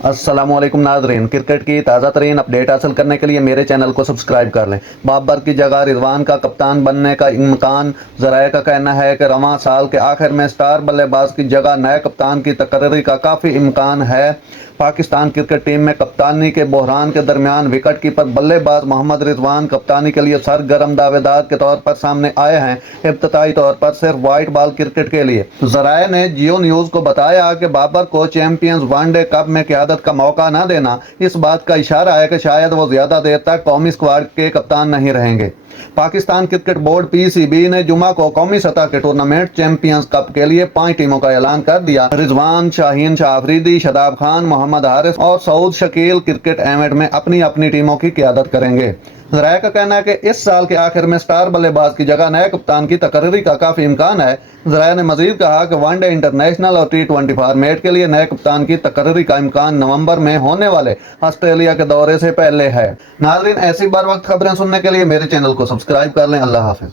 अस्सलाम वालेकुम नाज़रीन, क्रिकेट की ताज़ा तरीन अपडेट हासिल करने के लिए मेरे चैनल को सब्सक्राइब कर लें। बाबर की जगह रिजवान का कप्तान बनने का इम्कान। ज़राए का कहना है कि रवां साल के आखिर में स्टार बल्लेबाज की जगह नए कप्तान की तकर्री का काफ़ी इम्कान है। पाकिस्तान क्रिकेट टीम में कप्तानी के बहरान के दरमियान विकेट कीपर बल्लेबाज मोहम्मद रिजवान कप्तानी के लिए सरगर्म दावेदार के तौर पर सामने आए हैं, इब्तदाई तौर पर सिर्फ वाइट बॉल क्रिकेट के लिए। ज़राए ने जियो न्यूज़ को बताया कि बाबर को चैंपियंस वनडे कप में क़यादत का मौका न देना इस बात का इशारा है कि शायद वो ज़्यादा देर तक कौमी स्क्वाड के कप्तान नहीं रहेंगे। पाकिस्तान क्रिकेट बोर्ड पीसीबी ने जुमा को कौमी सतह के टूर्नामेंट चैंपियंस कप के लिए 5 टीमों का ऐलान कर दिया। रिजवान, शाहीन शाह अफरीदी, शादाब खान, मोहम्मद हारिस और सऊद शकील क्रिकेट इवेंट में अपनी अपनी टीमों की क़यादत करेंगे। ज़राए का कहना है कि इस साल के आखिर में स्टार बल्लेबाज की जगह नए कप्तान की तकर्री का काफ़ी इम्कान है। ज़राए ने मजीद कहा कि वनडे, इंटरनेशनल और T20 फॉर्मेट के लिए नए कप्तान की तकर्री का इम्कान नवंबर में होने वाले ऑस्ट्रेलिया के दौरे से पहले है। नाज़रीन, ऐसी बार वक्त खबरें सुनने के लिए मेरे चैनल को सब्सक्राइब कर लें। अल्लाह हाफिज़।